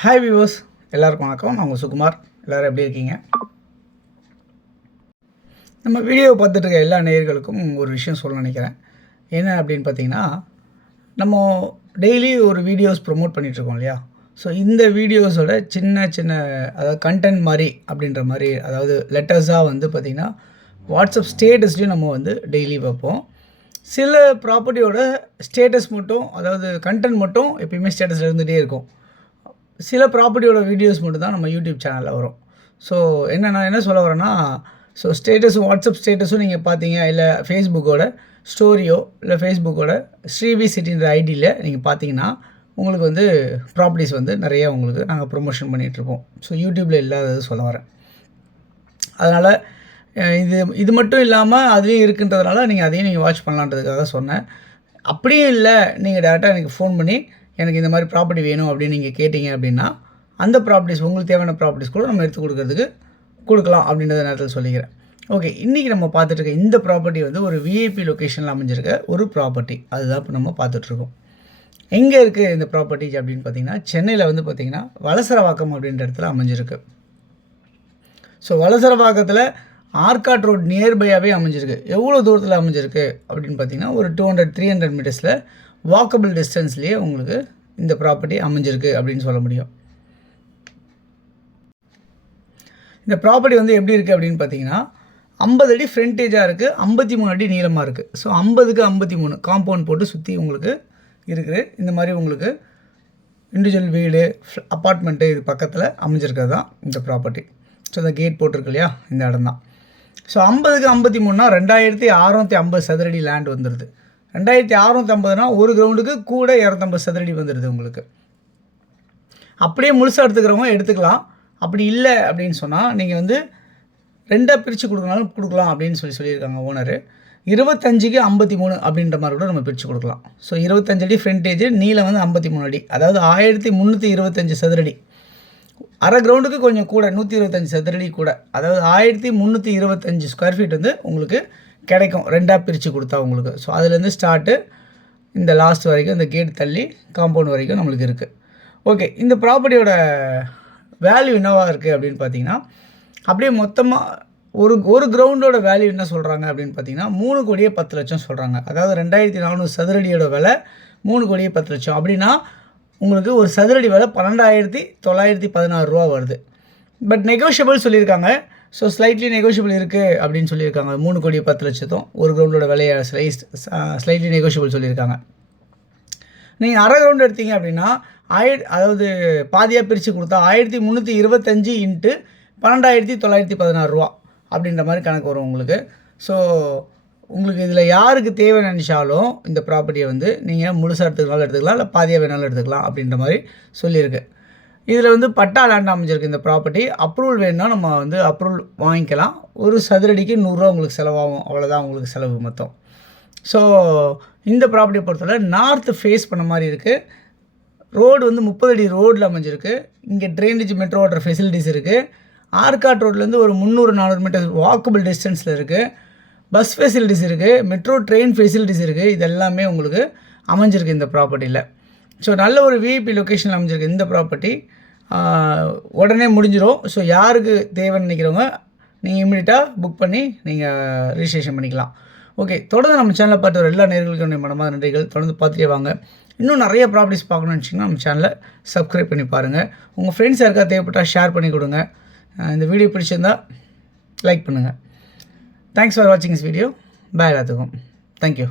Hi viewers, எல்லாருக்கும் வணக்கம். நான் உங்கள் சுகுமார். எல்லோரும் எப்படி இருக்கீங்க? நம்ம வீடியோவை பார்த்துட்டு இருக்க எல்லா நேயர்களுக்கும் ஒரு விஷயம் சொல்ல நினைக்கிறேன். என்ன அப்படின்னு பார்த்தீங்கன்னா, நம்ம டெய்லி ஒரு வீடியோஸ் ப்ரொமோட் பண்ணிகிட்ருக்கோம் இல்லையா? ஸோ இந்த வீடியோஸோட சின்ன சின்ன அதாவது கண்டென்ட் மாதிரி அப்படின்ற மாதிரி, அதாவது லெட்டர்ஸாக வந்து பார்த்திங்கன்னா வாட்ஸ்அப் ஸ்டேட்டஸ்லேயும் நம்ம வந்து டெய்லி வைப்போம். சில ப்ராப்பர்ட்டியோட ஸ்டேட்டஸ் மட்டும், அதாவது கண்டென்ட் மட்டும் எப்பயுமே ஸ்டேட்டஸில் இருந்துகிட்டே இருக்கும். சில ப்ராப்பர்ட்டியோட வீடியோஸ் மட்டும் தான் நம்ம யூடியூப் சேனலில் வரும். ஸோ நான் என்ன சொல்ல வரேன்னா, ஸோ ஸ்டேட்டஸும் வாட்ஸ்அப் ஸ்டேட்டஸும் நீங்கள் பார்த்தீங்க, இல்லை ஃபேஸ்புக்கோட ஸ்டோரியோ இல்லை ஃபேஸ்புக்கோட ஸ்ரீவி சிட்டின்ற ஐடியில் நீங்கள் பார்த்தீங்கன்னா உங்களுக்கு வந்து ப்ராப்பர்ட்டிஸ் வந்து நிறையா உங்களுக்கு நாங்கள் ப்ரொமோஷன் பண்ணிகிட்ருப்போம். ஸோ யூடியூப்பில் இல்லாதது சொல்ல வரேன். அதனால் இது மட்டும் இல்லாமல் அதுலேயும் இருக்குன்றதுனால நீங்கள் அதையும் வாட்ச் பண்ணலான்றதுக்காக சொன்னேன். அப்படியும் இல்லை, நீங்கள் டேரெக்டாக எனக்கு ஃபோன் பண்ணி எனக்கு இந்த மாதிரி ப்ராப்பர்ட்டி வேணும் அப்படின்னு நீங்கள் கேட்டிங்க அப்படின்னா, அந்த ப்ராப்பர்ட்டிஸ் உங்களுக்கு தேவையான ப்ராப்பர்ட்டிஸ் கூட நம்ம எடுத்து கொடுக்கலாம் அப்படின்றத நேரத்தில் சொல்லிக்கிறேன். ஓகே, இன்றைக்கி நம்ம பார்த்துட்ருக்க இந்த ப்ராப்பர்ட்டி வந்து ஒரு விஐபி லொக்கேஷனில் அமைஞ்சிருக்க ஒரு ப்ராப்பர்ட்டி. அதுதான் இப்போ நம்ம பார்த்துட்ருக்கோம். எங்கே இருக்குது இந்த ப்ராப்பர்ட்டி அப்படின்னு பார்த்தீங்கன்னா, சென்னையில் வந்து பார்த்திங்கன்னா வலசரவாக்கம் அப்படின்ற இடத்துல அமைஞ்சிருக்கு. ஸோ வலசரவாக்கத்தில் ஆர்காட் ரோட் நியர்பையாகவே அமைஞ்சிருக்கு. எவ்வளோ தூரத்தில் அமைஞ்சிருக்கு அப்படின்னு பார்த்தீங்கன்னா, ஒரு 200-300 மீட்டர்ஸில் வாக்கபிள் டிஸ்டன்ஸ்லேயே உங்களுக்கு இந்த ப்ராப்பர்ட்டி அமைஞ்சிருக்கு அப்படின்னு சொல்ல முடியும். இந்த ப்ராப்பர்ட்டி வந்து எப்படி இருக்குது அப்படின்னு பார்த்தீங்கன்னா, 50 அடி ஃப்ரண்டேஜாக இருக்குது, 53 அடி நீளமாக இருக்குது. ஸோ 50க்கு 53 காம்பவுண்ட் போட்டு சுற்றி உங்களுக்கு இருக்குது. இந்த மாதிரி உங்களுக்கு இண்டிவிஜுவல் வீடு, அப்பார்ட்மெண்ட்டு இது பக்கத்தில் அமைஞ்சிருக்கிறது தான் இந்த ப்ராப்பர்ட்டி. ஸோ இந்த கேட் போட்டிருக்கு இல்லையா, இந்த இடம் தான். ஸோ 50க்கு 53னா 2650 சதுரடி லேண்ட் வந்துடுது. 2650னா ஒரு கிரவுண்டுக்கு கூட 250 சதுரடி வந்துடுது உங்களுக்கு. அப்படியே முழுசாக எடுத்துக்கிறவங்க எடுத்துக்கலாம். அப்படி இல்லை அப்படின்னு சொன்னால் நீங்கள் வந்து 2ஆக பிரித்து கொடுக்கலாம் அப்படின்னு சொல்லியிருக்காங்க ஓனர். 25க்கு 53 அப்படின்ற மாதிரி கூட நம்ம பிரித்து கொடுக்கலாம். ஸோ 25 அடி ஃப்ரண்டேஜ், நீளம் வந்து 53 அடி, அதாவது 1325 சதுரடி. அரை கிரவுண்டுக்கு கொஞ்சம் கூட 125 சதுரடி கூட, அதாவது 1325 ஸ்கொயர் ஃபீட் வந்து உங்களுக்கு கிடைக்கும் 2ஆக பிரித்து கொடுத்தா உங்களுக்கு. ஸோ அதுலேருந்து ஸ்டார்ட்டு இந்த லாஸ்ட் வரைக்கும், இந்த கேட் தள்ளி காம்பவுண்ட் வரைக்கும் நம்மளுக்கு இருக்குது. ஓகே, இந்த ப்ராப்பர்ட்டியோட வேல்யூ என்னவாக இருக்குது அப்படின்னு பார்த்தீங்கன்னா, அப்படியே மொத்தமாக ஒரு கிரவுண்டோட வேல்யூ என்ன சொல்கிறாங்க அப்படின்னு பார்த்தீங்கன்னா 3,10,00,000 சொல்கிறாங்க. அதாவது 2400 சதுரடியோட விலை 3,10,00,000. அப்படின்னா உங்களுக்கு ஒரு சதுரடி விலை 12,916 ரூபா வருது. பட் நெகோஷியபிள் சொல்லியிருக்காங்க. ஸோ ஸ்லைட்லி நெகோஷியபிள் இருக்குது அப்படின்னு சொல்லியிருக்காங்க. 3,10,00,000 ஒரு கிரவுண்டோட விலையை ஸ்லைட்லி நெகோஷியபிள் சொல்லியிருக்காங்க. நீங்கள் அரை கிரவுண்ட் எடுத்தீங்க அப்படின்னா அதாவது பாதியாக பிரித்து கொடுத்தா 1325 இன்ட்டு 12,916 ரூபா அப்படின்ற மாதிரி கணக்கு வரும் உங்களுக்கு. ஸோ உங்களுக்கு இதில் யாருக்கு தேவை நினச்சாலும் இந்த ப்ராப்பர்ட்டியை வந்து நீங்கள் முழுசாக எடுத்துக்கலாம், இல்லை பாதியாக வேணாலும் எடுத்துக்கலாம் அப்படின்ற மாதிரி சொல்லியிருக்கு. இதில் வந்து பட்டா லேண்ட் அமைஞ்சிருக்கு இந்த ப்ராப்பர்ட்டி. அப்ரூவல் வேணும்னா நம்ம வந்து அப்ரூவல் வாங்கிக்கலாம். ஒரு சதுரடிக்கு 100 ரூபா உங்களுக்கு செலவாகும், அவ்வளோதான் உங்களுக்கு செலவு மொத்தம். ஸோ இந்த ப்ராப்பர்ட்டியை பொறுத்தவரை நார்த் ஃபேஸ் பண்ண மாதிரி இருக்குது. ரோடு வந்து 30 அடி ரோடில் அமைஞ்சிருக்கு. இங்கே ட்ரைனேஜ், மெட்ரோ வாட்டர் ஃபெசிலிட்டிஸ் இருக்குது. ஆர்காட் ரோட்லேருந்து ஒரு 300-400 மீட்டர் வாக்கபிள் டிஸ்டன்ஸில் இருக்குது. பஸ் ஃபெசிலிட்டிஸ் இருக்குது, மெட்ரோ ட்ரெயின் ஃபெசிலிட்டிஸ் இருக்குது. இது எல்லாமே உங்களுக்கு அமைஞ்சிருக்கு இந்த ப்ராப்பர்ட்டியில். ஸோ நல்ல ஒரு விஐபி லொக்கேஷனில் அமைஞ்சிருக்கு இந்த ப்ராப்பர்ட்டி. உடனே முடிஞ்சிடும். ஸோ யாருக்கு தேவைன்னு நினைக்கிறவங்க நீங்கள் இமீடியட்டாக புக் பண்ணி நீங்கள் ரிஜிஸ்ட்ரேஷன் பண்ணிக்கலாம். ஓகே, தொடர்ந்து நம்ம சேனலை பார்த்து வர எல்லா நேயர்களுக்கும் என்னுடைய மனமார்ந்த நன்றிகள். தொடர்ந்து பார்த்துட்டே வாங்க. இன்னும் நிறைய ப்ராப்பர்ட்டிஸ் பார்க்கணும்னு வச்சிங்கன்னா நம்ம சேனலை சப்ஸ்கிரைப் பண்ணி பாருங்கள். உங்கள் ஃப்ரெண்ட்ஸ் யாருக்கா தேவைப்பட்டால் ஷேர் பண்ணி கொடுங்க. இந்த வீடியோ பிடிச்சிருந்தால் லைக் பண்ணுங்கள். தேங்க்ஸ் ஃபார் வாட்சிங் திஸ் வீடியோ. பாய் எல்லாத்துக்கும். தேங்க்யூ.